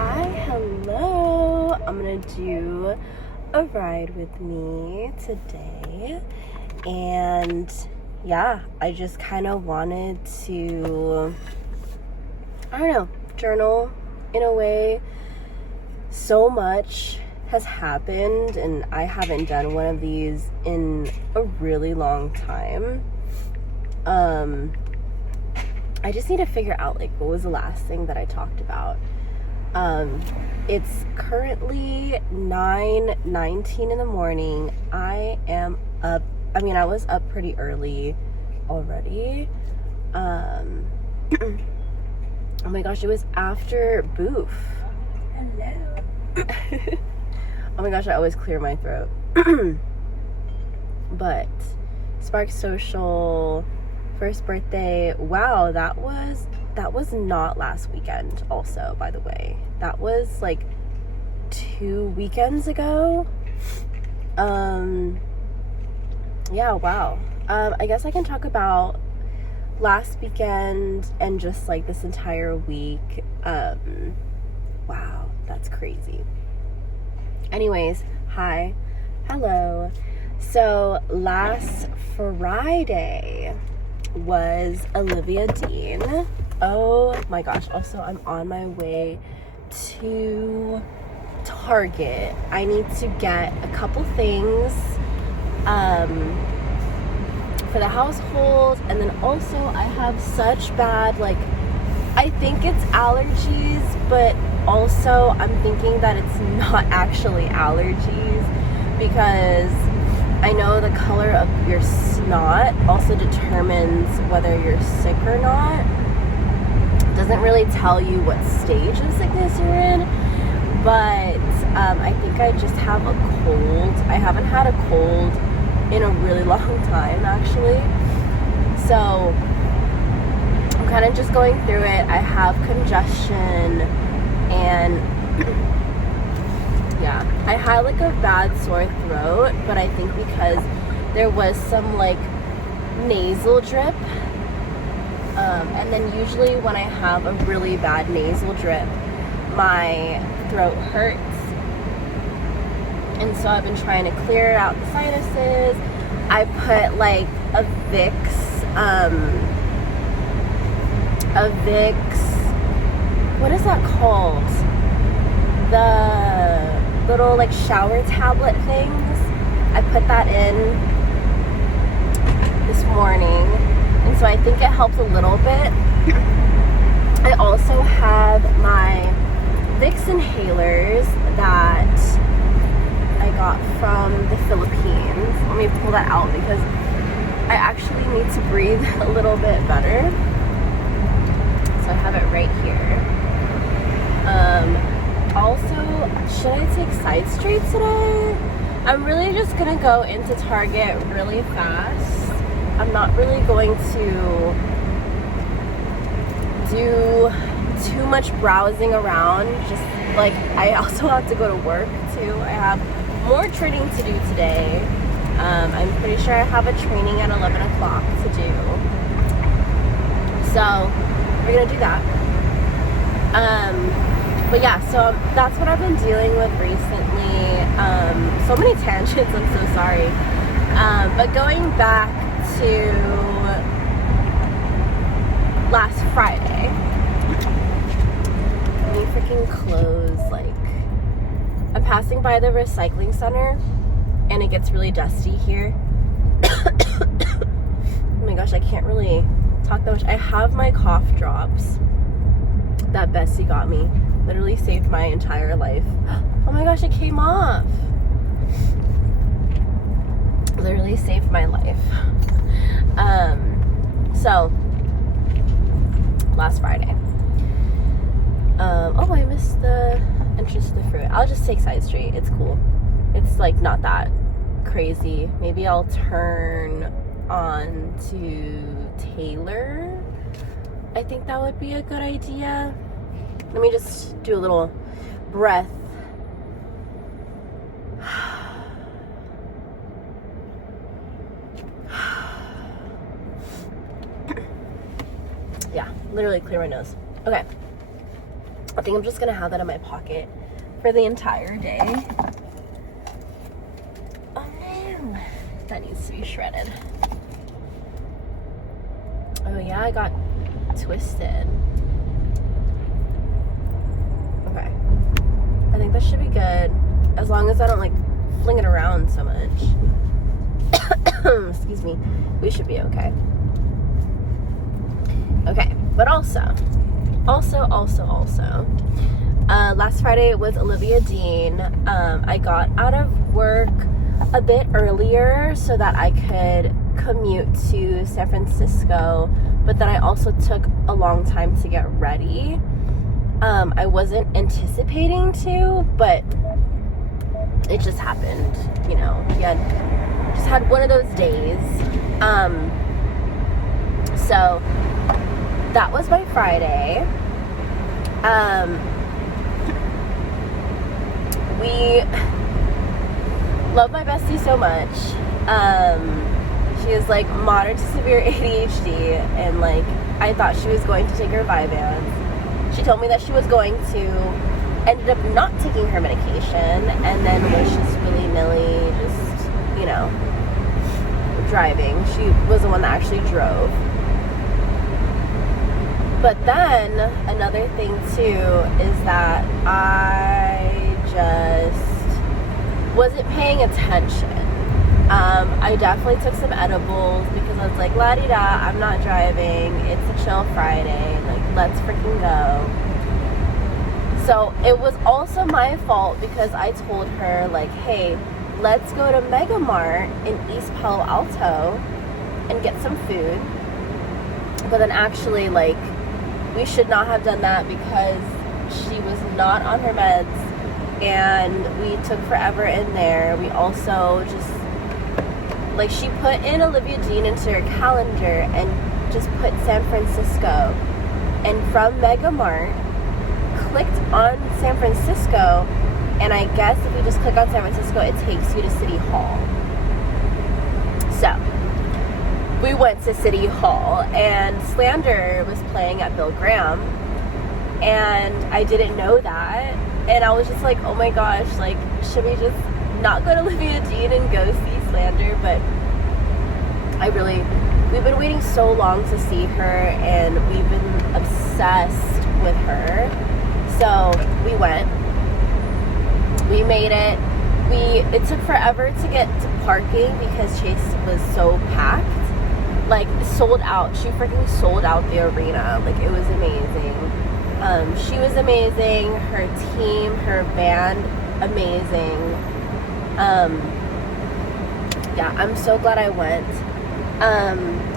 Hi, hello. I'm gonna do a ride with me today, and yeah, I just kind of wanted to, I don't know, journal in a way. So much has happened, and I haven't done one of these in a really long time. I just need to figure out, like, what was the last thing that I talked about. It's currently 9:19 in the morning. I am up. I mean, I was up pretty early already. Oh my gosh, it was after Boof. Hello. Oh my gosh, I always clear my throat. But Spark Social, first birthday. Wow, that was not last weekend also, by the way. That was like 2 weekends ago. Yeah, wow. I guess I can talk about last weekend and just like this entire week. Wow, that's crazy. Anyways, hi, hello. So last Friday was Olivia Dean. Oh my gosh. Also, I'm on my way to Target. I need to get a couple things for the household, and then also I have such bad, like, I think it's allergies, but also I'm thinking that it's not actually allergies, because I know the color of your snot also determines whether you're sick or not. It doesn't really tell you what stage of sickness you're in, but I think I just have a cold. I haven't had a cold in a really long time, actually. So I'm kind of just going through it. I have congestion, and yeah, I had like a bad sore throat, but I think because there was some like nasal drip, and then usually when I have a really bad nasal drip, my throat hurts, and so I've been trying to clear out the sinuses. I put like a Vicks, what is that called? The little like shower tablet things. I put that in this morning, and so I think it helped a little bit. I also have my Vicks inhalers that I got from the Philippines. Let me pull that out because I actually need to breathe a little bit better. So I have it right here. Also, should I take side street today? I'm really just gonna go into Target really fast. I'm not really going to do too much browsing around. Just like, I also have to go to work too. I have more training to do today. I'm pretty sure I have a training at 11 o'clock to do. So we're gonna do that. But yeah, so that's what I've been dealing with recently. So many tangents, I'm so sorry. But going back to last Friday, let me freaking close, like, I'm passing by the recycling center and it gets really dusty here. Oh my gosh, I can't really talk that much. I have my cough drops that Bessie got me. Literally saved my entire life. Oh my gosh, it came off. Literally saved my life. So last Friday. Oh, I missed the entrance to the fruit. I'll just take side street. It's cool. It's like not that crazy. Maybe I'll turn on to Taylor. I think that would be a good idea. Let me just do a little breath. Yeah, literally clear my nose. Okay. I think I'm just gonna have that in my pocket for the entire day. Oh man, that needs to be shredded. Oh yeah, I got twisted. Okay, I think that should be good, as long as I don't like fling it around so much. Excuse me, we should be okay. Okay, but also, last Friday was Olivia Dean. I got out of work a bit earlier so that I could commute to San Francisco, but then I also took a long time to get ready. I wasn't anticipating to, but it just happened, you know. Just had one of those days. So that was my Friday. We love my bestie so much. She is like moderate to severe ADHD, and like I thought she was going to take her Vyvanse. She told me that she was going to, ended up not taking her medication, and then was just willy-nilly just, you know, driving. She was the one that actually drove. But then another thing too is that I just wasn't paying attention. I definitely took some edibles because I was like, la-di-da, I'm not driving, it's a chill Friday, like, let's freaking go. So it was also my fault because I told her, like, hey, let's go to Mega Mart in East Palo Alto and get some food. But then actually, like, we should not have done that because she was not on her meds, and we took forever in there. We also just, like, she put in Olivia Dean into her calendar and just put San Francisco, and from Mega Mart clicked on San Francisco, and I guess if you just click on San Francisco, it takes you to City Hall. So we went to City Hall, and Slander was playing at Bill Graham, and I didn't know that, and I was just like, oh my gosh, like, should we just not go to Olivia Dean and go see Slander? But we've been waiting so long to see her, and we've been obsessed with her. So we went, we made it. It took forever to get to parking because Chase was so packed, like sold out. She freaking sold out the arena. Like, it was amazing. She was amazing. Her team, her band, amazing. Yeah, I'm so glad I went.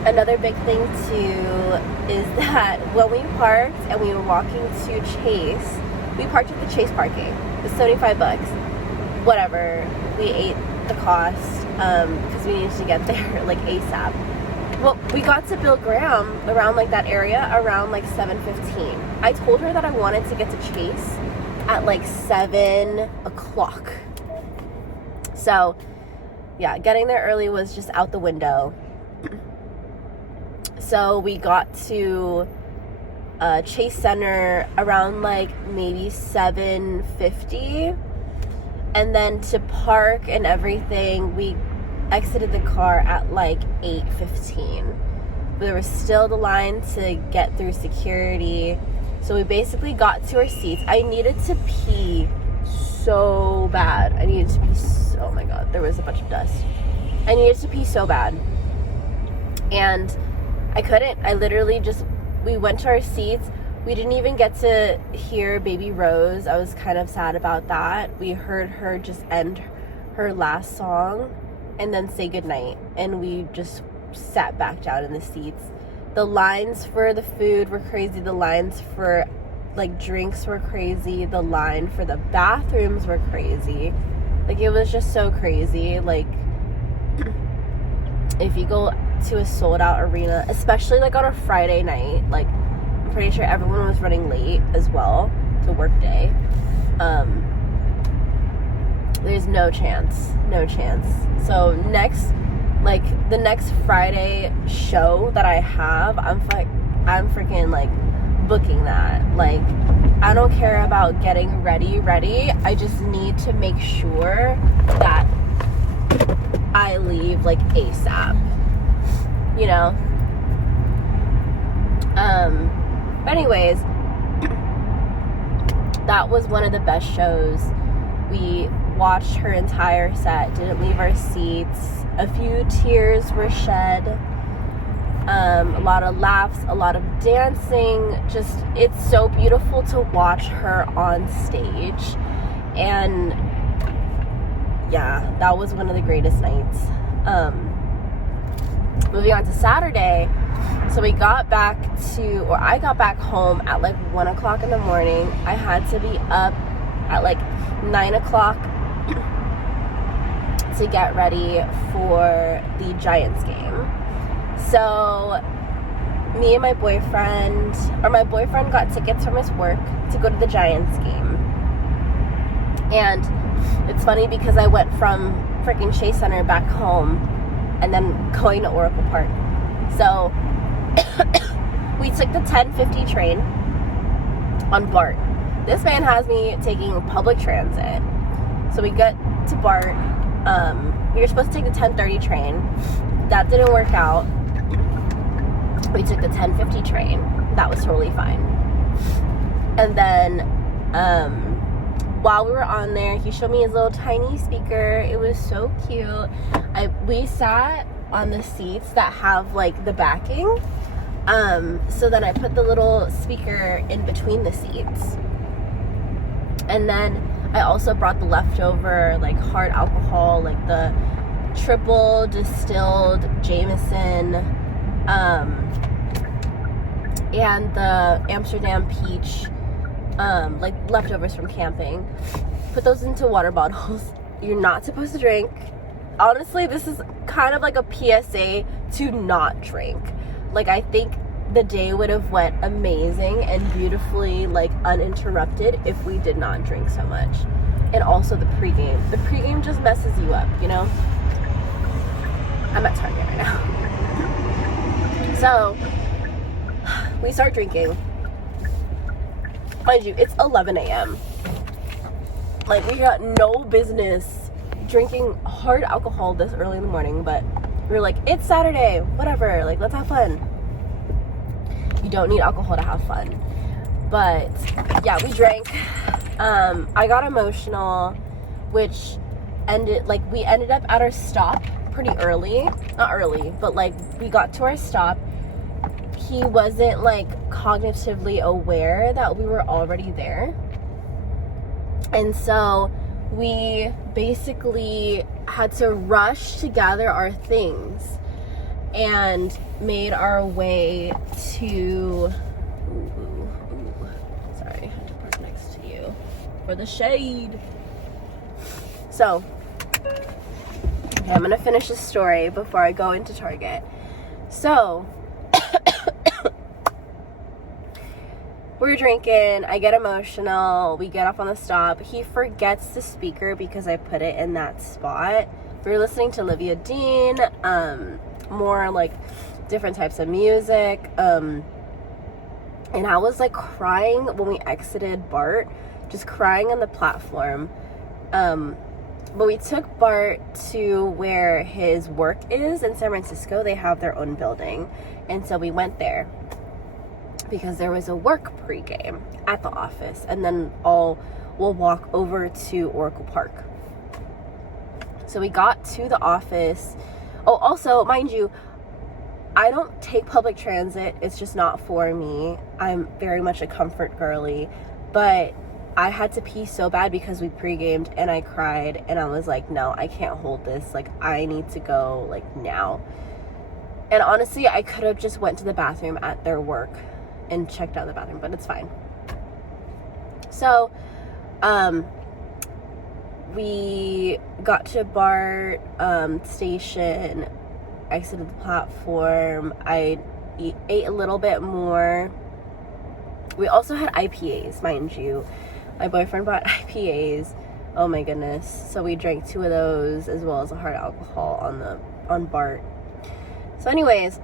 Another big thing too is that when we parked and we were walking to Chase, we parked at the Chase parking. It was $75. Whatever. We ate the cost because we needed to get there like ASAP. Well, we got to Bill Graham around like that area around like 7:15. I told her that I wanted to get to Chase at like 7 o'clock. So yeah, getting there early was just out the window. So we got to Chase Center around like maybe 7:50, and then to park and everything, we exited the car at like 8:15. There was still the line to get through security, so we basically got to our seats. I needed to pee so bad. Oh my god, there was a bunch of dust. I needed to pee so bad, and I couldn't. I literally just, we went to our seats. We didn't even get to hear Baby Rose. I was kind of sad about that. We heard her just end her last song and then say goodnight, and we just sat back down in the seats. The lines for the food were crazy. The lines for like drinks were crazy. The line for the bathrooms were crazy. Like, it was just so crazy. Like, if you go to a sold out arena, especially like on a Friday night, like, I'm pretty sure everyone was running late as well to work day. There's no chance. So the next Friday show that I have, I'm freaking like booking that. Like, I don't care about getting ready. I just need to make sure that I leave like ASAP, you know? But anyways, that was one of the best shows. We watched her entire set, didn't leave our seats. A few tears were shed. A lot of laughs, a lot of dancing. Just, it's so beautiful to watch her on stage. And yeah, that was one of the greatest nights. Moving on to Saturday, so I got back home at like 1 o'clock in the morning. I had to be up at like 9 o'clock to get ready for the Giants game. So me and my boyfriend got tickets from his work to go to the Giants game. And it's funny because I went from freaking Chase Center back home and then going to Oracle Park. So we took the 10:50 train on BART. This man has me taking public transit. So we got to BART. We were supposed to take the 10:30 train. That didn't work out. We took the 10:50 train. That was totally fine. And then while we were on there, he showed me his little tiny speaker. It was so cute. We sat on the seats that have like the backing. So then I put the little speaker in between the seats. And then I also brought the leftover like hard alcohol, like the triple distilled Jameson, and the Amsterdam peach, like leftovers from camping. Put those into water bottles. You're not supposed to drink. Honestly, this is kind of like a PSA to not drink. Like, I think the day would have went amazing and beautifully, like, uninterrupted if we did not drink so much. And also the pregame. The pregame just messes you up, you know? I'm at Target right now. So, we start drinking. Mind you, it's 11 a.m. Like, we got no business drinking hard alcohol this early in the morning, but we were like, it's Saturday, whatever, like, let's have fun. You don't need alcohol to have fun. But yeah, we drank. I got emotional, which we ended up at our stop pretty early. Not early, but like we got to our stop. He wasn't like cognitively aware that we were already there. And so we basically had to rush to gather our things and made our way to, sorry, I had to park next to you for the shade. So, okay, I'm gonna finish this story before I go into Target. So, we're drinking, I get emotional, we get off on the stop. He forgets the speaker because I put it in that spot. We were listening to Olivia Dean, more like different types of music, and I was like crying when we exited BART, just crying on the platform. But we took BART to where his work is in San Francisco. They have their own building, and so we went there because there was a work pregame at the office, and then we'll walk over to Oracle Park. So we got to the office. Oh, also, mind you, I don't take public transit. It's just not for me. I'm very much a comfort girly, but I had to pee so bad because we pre-gamed and I cried and I was like, no, I can't hold this. Like, I need to go like now. And honestly, I could have just went to the bathroom at their work and checked out the bathroom, but it's fine. So, we got to BART station, exited the platform. I ate a little bit more. We also had IPAs, mind you. My boyfriend bought IPAs. Oh my goodness. So we drank 2 of those as well as a hard alcohol on BART. So anyways,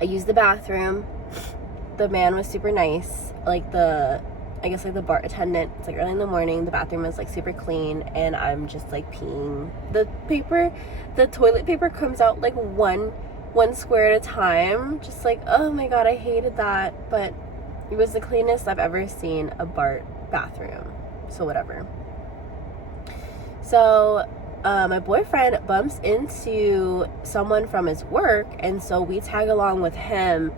I used the bathroom. the man was super nice. Like the bar attendant, it's like early in the morning, the bathroom is like super clean, and I'm just like peeing. The toilet paper comes out like one square at a time. Just like, oh my god, I hated that. But it was the cleanest I've ever seen a BART bathroom. So whatever. So my boyfriend bumps into someone from his work, and so we tag along with him,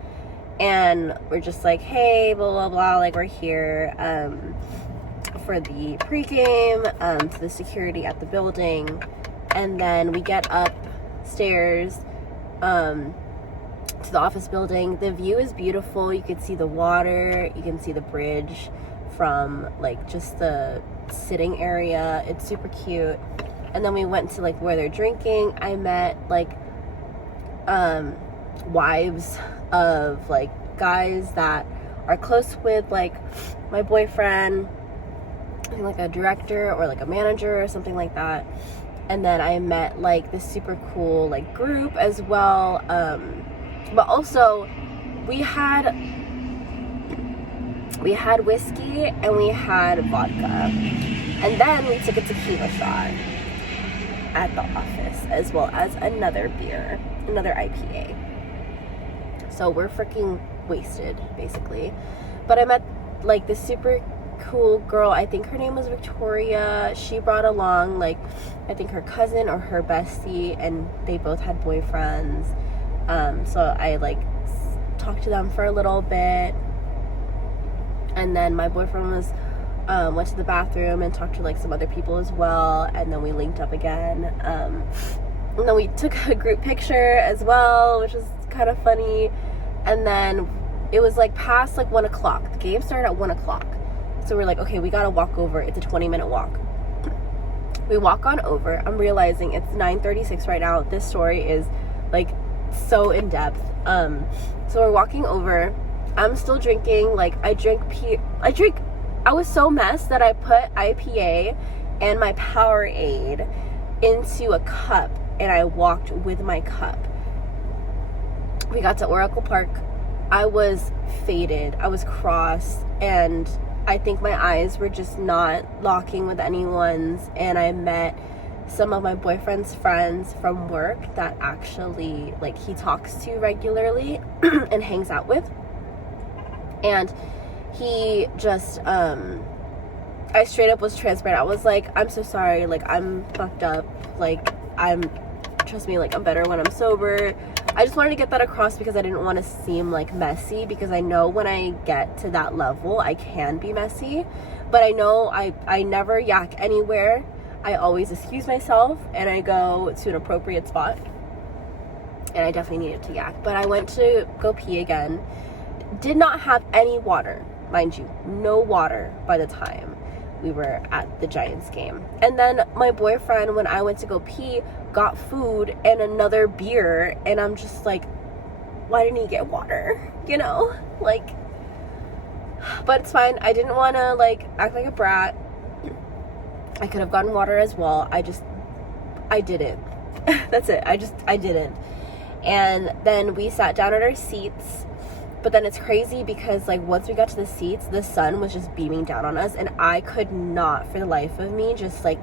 and we're just like, hey, blah blah blah, like we're here for the pregame, to the security at the building. And then we get upstairs to the office building. The view is beautiful. You can see the water, you can see the bridge from like just the sitting area. It's super cute. And then we went to like where they're drinking. I met like wives of like guys that are close with like my boyfriend, I think like a director or like a manager or something like that. And then I met like this super cool like group as well. But also we had whiskey and we had vodka, and then we took a tequila shot at the office, as well as another beer, another IPA. So we're freaking wasted basically. But I met like this super cool girl. I think her name was Victoria. She brought along like I think her cousin or her bestie, and they both had boyfriends. So I like talked to them for a little bit, and then my boyfriend was went to the bathroom and talked to like some other people as well, and then we linked up again, and then we took a group picture as well, which was kind of funny. And then it was like past like 1 o'clock. The game started at 1 o'clock, so we're like, okay, we gotta walk over. It's a 20-minute walk. We walk on over. I'm realizing it's 9:36 right now. This story is like so in depth. So we're walking over. I'm still drinking. Like I was so messed that I put IPA and my Powerade into a cup, and I walked with my cup. We got to Oracle Park. I was faded. I was cross, and I think my eyes were just not locking with anyone's. And I met some of my boyfriend's friends from work that actually like he talks to regularly and hangs out with. And he just I straight up was transparent. I was like, I'm so sorry, like I'm fucked up, like trust me, like I'm better when I'm sober. I just wanted to get that across because I didn't want to seem like messy, because I know when I get to that level I can be messy, but I know I never yak anywhere. I always excuse myself and I go to an appropriate spot, and I definitely needed to yak. But I went to go pee again. Did not have any water, mind you, no water by the time we were at the Giants game. And then my boyfriend, when I went to go pee, got food and another beer, and I'm just like, why didn't he get water? You know, like, but it's fine. I didn't want to like act like a brat. I could have gotten water as well. I didn't. That's it. I didn't. And then we sat down at our seats. But then it's crazy because like once we got to the seats, the sun was just beaming down on us, and I could not for the life of me just like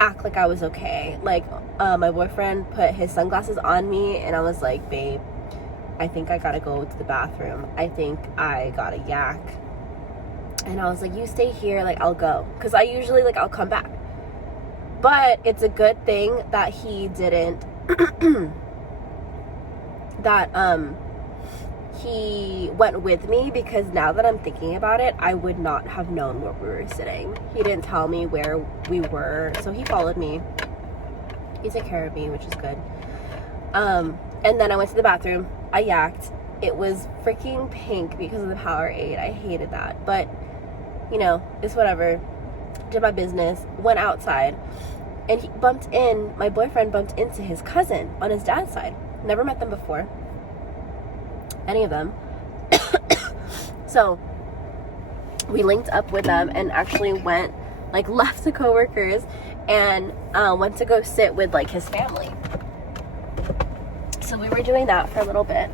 act like I was okay. Like my boyfriend put his sunglasses on me, and I was like, babe, I think I gotta go to the bathroom. I think I gotta yak. And I was like, you stay here, like I'll go, because I usually like I'll come back. But it's a good thing that he didn't that he went with me, because now that I'm thinking about it, I would not have known where we were sitting. He didn't tell me where we were, so he followed me. He took care of me, which is good. And then I went to the bathroom. I yacked. It was freaking pink because of the Powerade. I hated that, but you know, it's whatever. Did my business, went outside, and my boyfriend bumped into his cousin on his dad's side. Never met them before, any of them. So we linked up with them and actually went, like, left the coworkers and went to go sit with like his family. So we were doing that for a little bit.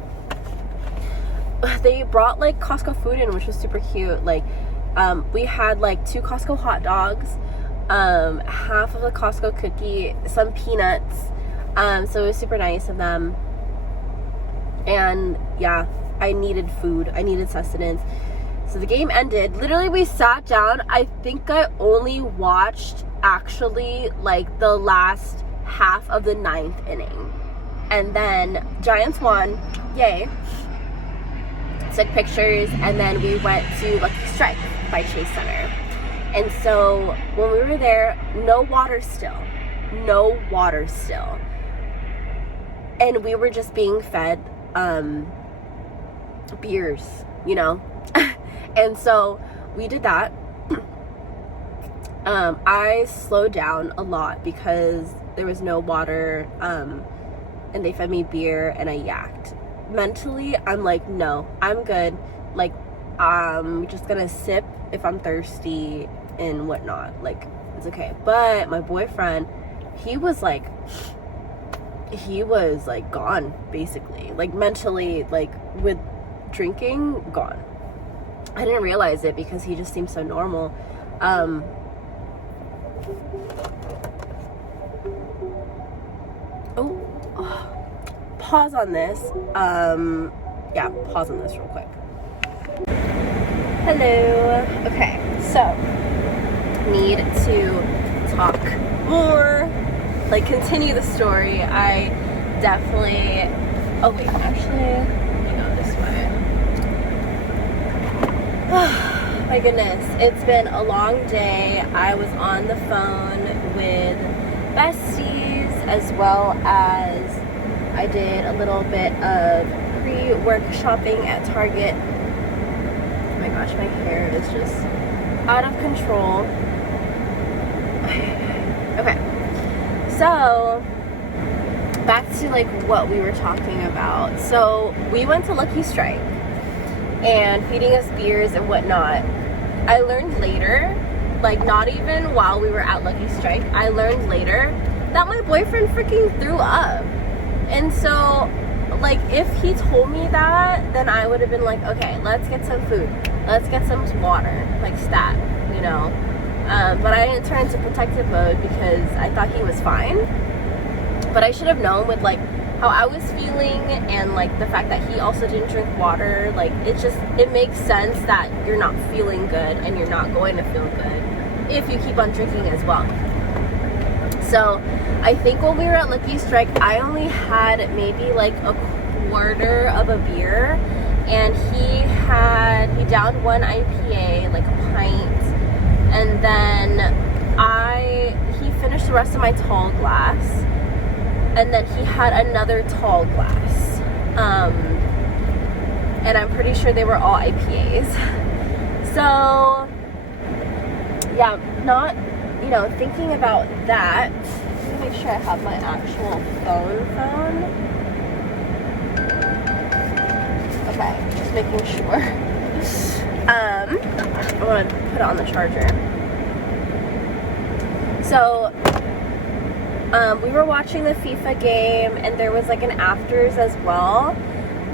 they brought like Costco food in, which was super cute. Like we had like 2 Costco hot dogs, half of a Costco cookie, some peanuts, so it was super nice of them. And yeah, I needed food, I needed sustenance. So the game ended. Literally, we sat down. I think I only watched actually like the last half of the 9th inning. And then Giants won. Yay. Took pictures, and then we went to Lucky Strike by Chase Center. And so when we were there, no water still. No water still. And we were just being fed beers, you know? And so we did that. I slowed down a lot because there was no water, and they fed me beer, and I yacked. Mentally, I'm like, no, I'm good. Like, I'm just gonna sip if I'm thirsty and whatnot. Like, it's okay. But my boyfriend, he was like gone, basically. Like, mentally, like, with drinking, gone. I didn't realize it because he just seemed so normal. Pause on this. Yeah, pause on this real quick. Hello. Okay, so need to talk more, like continue the story. I definitely, oh wait, actually, let me go this way. My goodness, it's been a long day. I was on the phone with besties, as well as I did a little bit of pre-work shopping at Target. Oh my gosh, my hair is just out of control. Okay, so back to like what we were talking about. So we went to Lucky Strike and feeding us beers and whatnot. I learned later, like not even while we were at Lucky Strike, I learned later that my boyfriend freaking threw up. And so, like, if he told me that, then I would have been like, okay, let's get some food. Let's get some water, like stat, you know. But I didn't turn into protective mode because I thought he was fine. But I should have known with, like, how I was feeling and, like, the fact that he also didn't drink water. Like, it makes sense that you're not feeling good and you're not going to feel good if you keep on drinking as well. So I think when we were at Lucky Strike, I only had maybe like a quarter of a beer, and he downed one IPA, like a pint, and then he finished the rest of my tall glass, and then he had another tall glass, and I'm pretty sure they were all IPAs. So yeah, not, you know, thinking about that. Let me make sure I have my actual phone. Okay, just making sure. I want to put it on the charger. So, we were watching the FIFA game, and there was like an afters as well.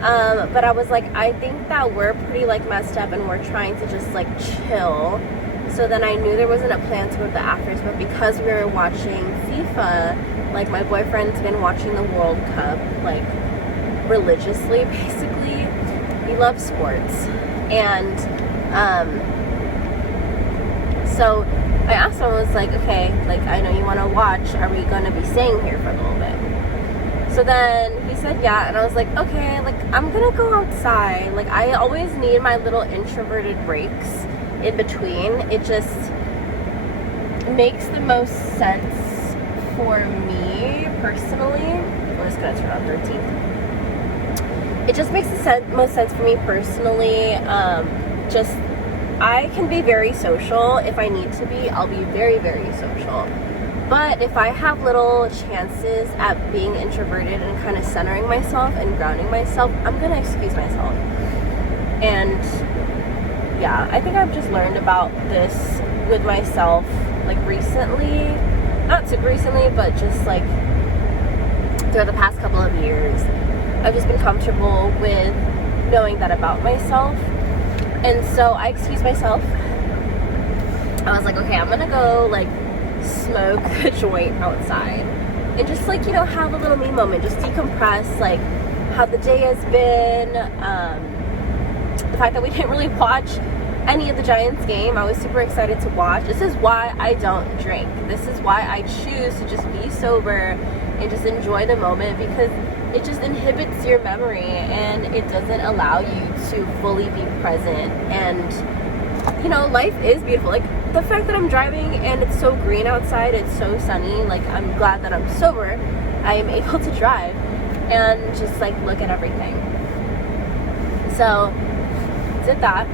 But I was like, I think that we're pretty like messed up, and we're trying to just like chill. So then I knew there wasn't a plan to go to the afters, but because we were watching FIFA, like my boyfriend's been watching the World Cup, like religiously, basically. He loves sports. And so I asked him, I was like, okay, like I know you want to watch, are we going to be staying here for a little bit? So then he said yeah, and I was like, okay, like I'm going to go outside. Like I always need my little introverted breaks in between. It just makes the most sense for me personally. I'm just gonna turn on 13. It just makes the most sense for me personally. Just I can be very social if I need to be. I'll be very, very social. But if I have little chances at being introverted and kind of centering myself and grounding myself, I'm gonna excuse myself. And yeah, I think I've just learned about this with myself, like recently, not super recently, but just like throughout the past couple of years. I've just been comfortable with knowing that about myself. And so I excused myself. I was like, okay, I'm gonna go like smoke a joint outside and just like, you know, have a little me moment, just decompress, like how the day has been, the fact that we didn't really watch any of the Giants game. I was super excited to watch. This is why I don't drink. This is why I choose to just be sober and just enjoy the moment, because it just inhibits your memory and it doesn't allow you to fully be present. And you know, life is beautiful. Like the fact that I'm driving and it's so green outside, it's so sunny, like I'm glad that I'm sober. I am able to drive and just like look at everything. So did that.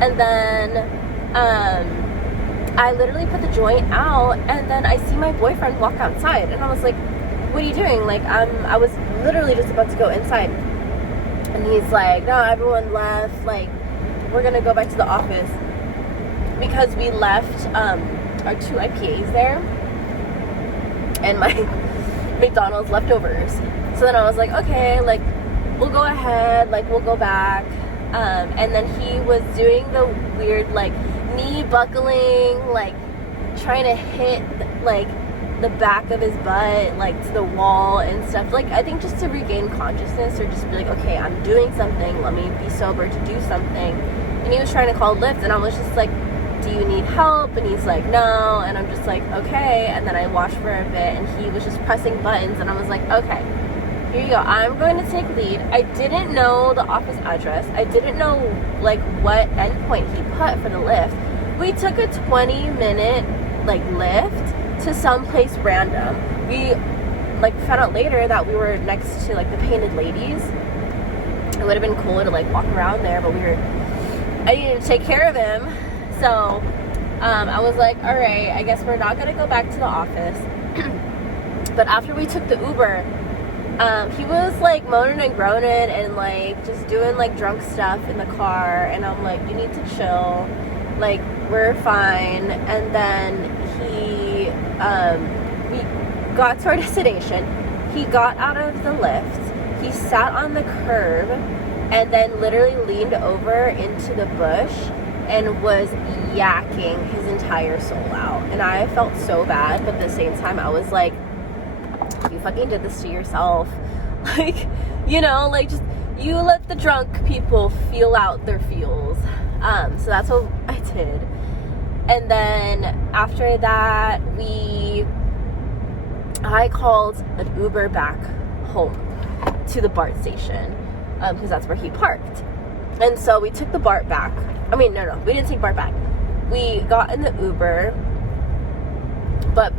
And then I literally put the joint out, and then I see my boyfriend walk outside, and I was like, what are you doing? Like I was literally just about to go inside, and he's like, no, everyone left, like we're gonna go back to the office, because we left our 2 IPAs there and my McDonald's leftovers. So then I was like, okay, like we'll go ahead, like we'll go back. And then he was doing the weird like knee buckling, like trying to hit like the back of his butt like to the wall and stuff, like I think just to regain consciousness, or just be like, okay, I'm doing something, let me be sober to do something. And he was trying to call Lyft, and I was just like, do you need help? And he's like, no. And I'm just like, okay. And then I watched for a bit, and he was just pressing buttons, and I was like, okay, here you go, I'm going to take lead. I didn't know the office address. I didn't know like what endpoint he put for the lift. We took a 20-minute like lift to someplace random. We like found out later that we were next to like the Painted Ladies. It would have been cool to like walk around there, but I needed to take care of him. So I was like, all right, I guess we're not gonna go back to the office. But after we took the Uber, he was like moaning and groaning and like just doing like drunk stuff in the car, and I'm like, you need to chill, like we're fine. And then we got to our destination. He got out of the lift, he sat on the curb, and then literally leaned over into the bush and was yakking his entire soul out. And I felt so bad, but at the same time I was like, you fucking did this to yourself. Like, you know, like just you let the drunk people feel out their feels. So that's what I did. And then after that I called an Uber back home to the BART station, because that's where he parked. And so we took the BART back. I mean, no, we didn't take BART back. We got in the Uber, but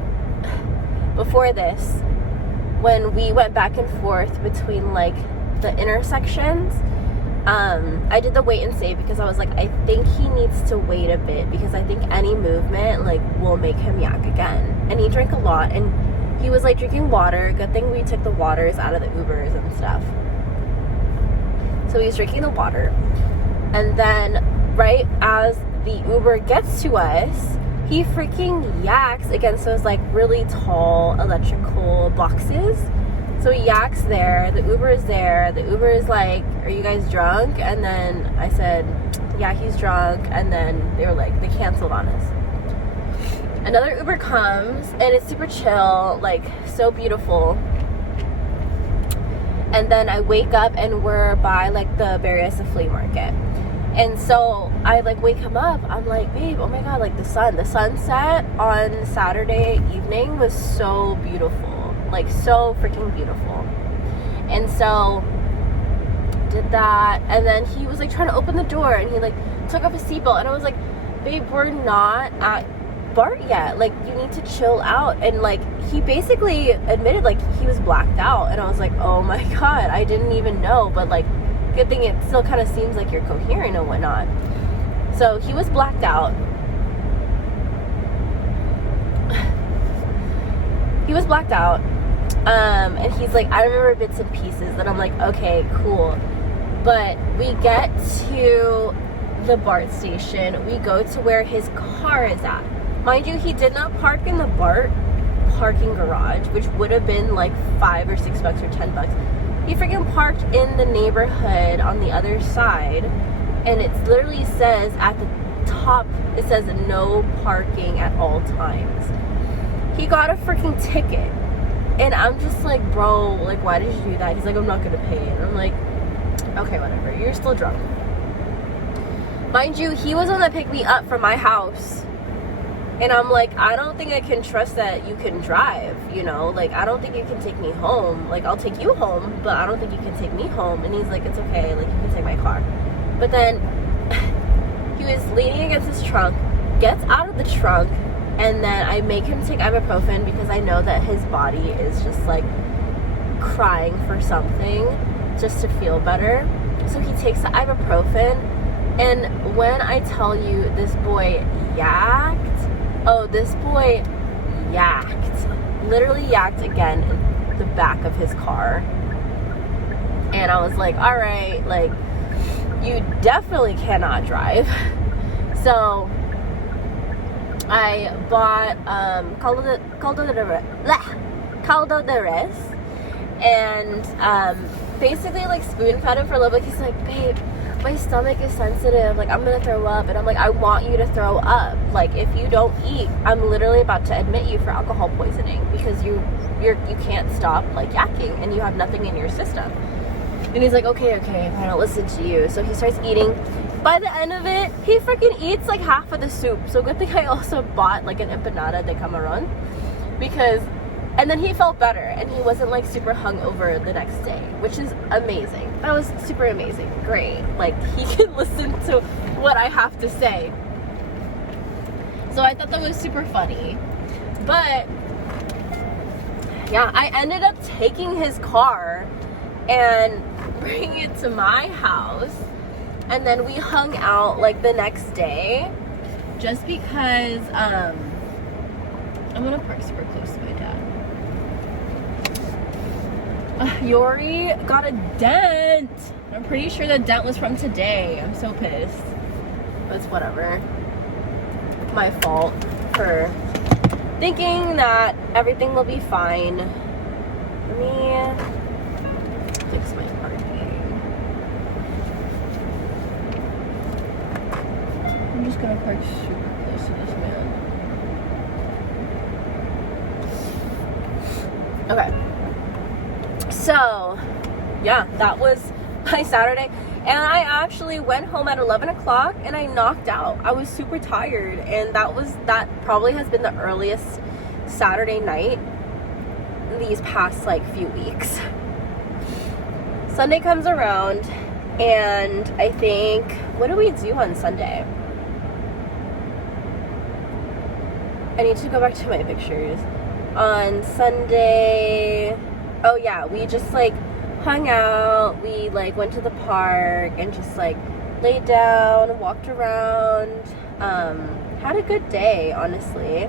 before this, when we went back and forth between like the intersections, I did the wait and save, because I was like, I think he needs to wait a bit, because I think any movement like will make him yak again. And he drank a lot, and he was like drinking water. Good thing we took the waters out of the Ubers and stuff. So he was drinking the water, and then right as the Uber gets to us, he freaking yaks against those like really tall electrical boxes. So he yaks there, the Uber is there, the Uber is like, are you guys drunk? And then I said, yeah, he's drunk. And then they were like, they canceled on us. Another Uber comes, and it's super chill, like so beautiful. And then I wake up and we're by like the Berryessa flea market. And so I like wake him up. I'm like, babe, oh my god, like the sunset on Saturday evening was so beautiful, like so freaking beautiful. And so did that, and then he was like trying to open the door, and he like took off his seatbelt, and I was like, babe, we're not at BART yet, like you need to chill out. And like he basically admitted like he was blacked out, and I was like, oh my god, I didn't even know. But like, good thing it still kind of seems like you're coherent and whatnot. So he was blacked out. He was blacked out. And he's like, I remember bits and pieces. And I'm like, okay, cool. But we get to the BART station. We go to where his car is at. Mind you, he did not park in the BART parking garage, which would have been like $5 or $6 or $10. He freaking parked in the neighborhood on the other side, and it literally says at the top, it says no parking at all times. He got a freaking ticket, and I'm just like, bro, like, why did you do that? He's like, I'm not gonna pay it. And I'm like, okay, whatever, you're still drunk. Mind you, he was the one that picked me up from my house. And I'm like, I don't think I can trust that you can drive, you know? Like, I don't think you can take me home. Like, I'll take you home, but I don't think you can take me home. And he's like, it's okay, like, you can take my car. But then he was leaning against his trunk, gets out of the trunk, and then I make him take ibuprofen because I know that his body is just, like, crying for something just to feel better. So he takes the ibuprofen, and when I tell you this boy yacked, oh, this boy yacked. Literally yacked again in the back of his car. And I was like, all right, like, you definitely cannot drive. So I bought caldo de res, and basically like spoon fed him for a little bit. He's like, babe, my stomach is sensitive, like, I'm gonna throw up. And I'm like, I want you to throw up. Like, if you don't eat, I'm literally about to admit you for alcohol poisoning because you can't stop, like, yakking, and you have nothing in your system. And he's like, okay, I don't listen to you. So he starts eating. By the end of it, he freaking eats like half of the soup. So good thing I also bought like an empanada de camarón, because, and then he felt better, and he wasn't like super hungover the next day, which is amazing. That was super amazing. Great. Like, he can listen to what I have to say. So I thought that was super funny. But yeah, I ended up taking his car and bringing it to my house, and then we hung out like the next day, just because I'm gonna park super close to my dad. Yori got a dent. I'm pretty sure the dent was from today. I'm so pissed, but it's whatever. My fault for thinking that everything will be fine. Let me fix my parking. I'm just gonna park super close to this man. Okay. So, yeah, that was my Saturday. And I actually went home at 11 o'clock and I knocked out. I was super tired, and that probably has been the earliest Saturday night these past like few weeks. Sunday comes around, and I think, what do we do on Sunday? I need to go back to my pictures. On Sunday, oh yeah, we just like hung out. We like went to the park and just like laid down, walked around, had a good day, honestly.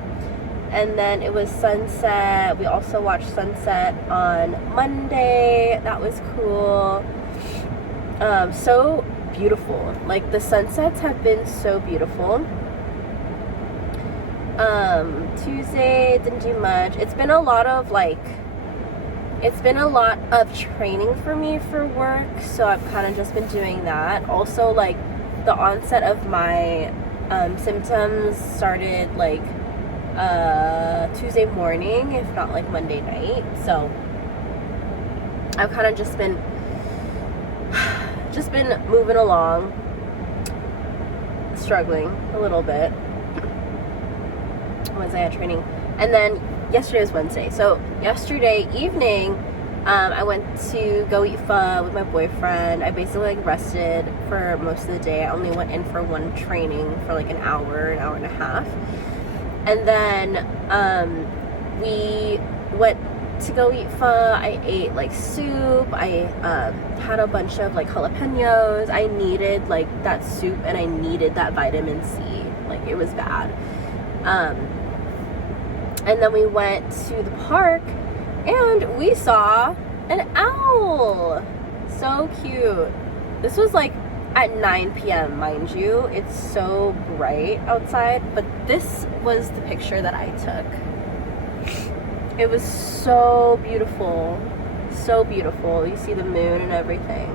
And then it was sunset. We also watched sunset on Monday. That was cool. So beautiful. Like, the sunsets have been so beautiful. Tuesday didn't do much. It's been a lot of training for me for work, so I've kind of just been doing that. Also, like, the onset of my symptoms started like Tuesday morning, if not like Monday night. So I've kind of just been moving along, struggling a little bit. Wednesday I had training, and then yesterday was Wednesday. So yesterday evening, I went to go eat pho with my boyfriend. I basically like rested for most of the day. I only went in for one training for like an hour and a half. And then we went to go eat pho. I ate like soup. I had a bunch of like jalapenos. I needed like that soup, and I needed that vitamin C. Like, it was bad. And then we went to the park, and we saw an owl. So cute. This was like at 9 p.m., mind you. It's so bright outside, but this was the picture that I took. It was so beautiful. So beautiful. You see the moon and everything.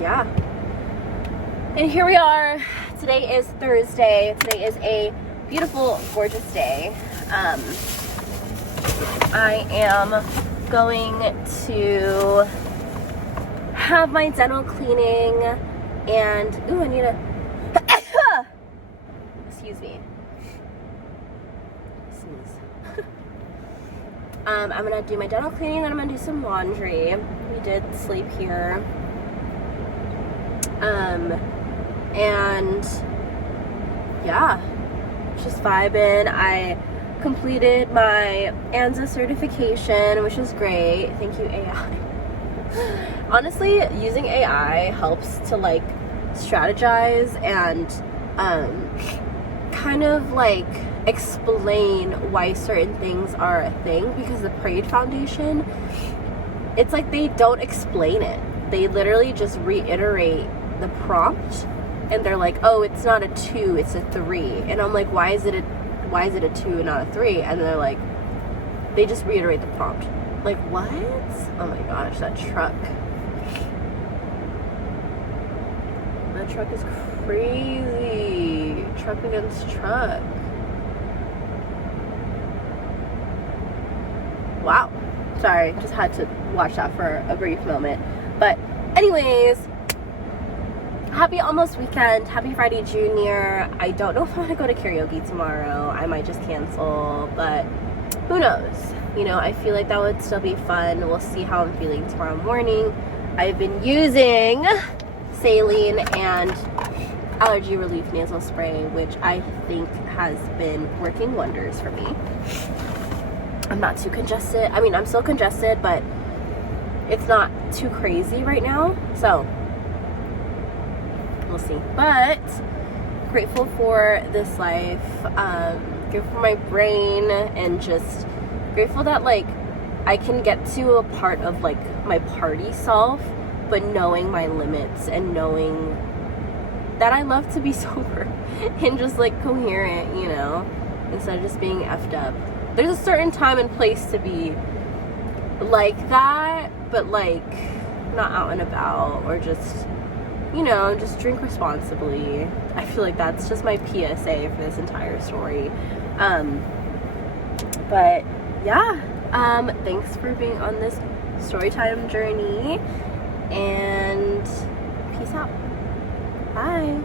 Yeah. And here we are. Today is Thursday. Today is a beautiful, gorgeous day. I am going to have my dental cleaning and, ooh, I need a, excuse me. Sneeze. I'm gonna do my dental cleaning, then I'm gonna do some laundry. We did sleep here. And yeah, just vibing. I completed my ANZA certification, which is great. Thank you, AI. Honestly, using AI helps to like strategize and kind of like explain why certain things are a thing, because the Parade Foundation, it's like they don't explain it. They literally just reiterate the prompt, and they're like, oh, it's not a 2, it's a 3. And I'm like, why is it a 2 and not a 3? And they're like, they just reiterate the prompt. Like, what? Oh my gosh, that truck. That truck is crazy. Truck against truck. Wow. Sorry, just had to watch that for a brief moment. But anyways, happy almost weekend. Happy Friday Junior. I don't know if I want to go to karaoke tomorrow. I might just cancel, but who knows? You know, I feel like that would still be fun. We'll see how I'm feeling tomorrow morning. I've been using saline and allergy relief nasal spray, which I think has been working wonders for me. I'm not too congested. I mean, I'm still congested, but it's not too crazy right now. So we'll see. But grateful for this life. Grateful for my brain, and just grateful that like I can get to a part of like my party self, but knowing my limits and knowing that I love to be sober and just like coherent, you know, instead of just being effed up. There's a certain time and place to be like that, but like not out and about, or just, you know, just drink responsibly. I feel like that's just my PSA for this entire story. But yeah, thanks for being on this storytime journey, and peace out. Bye.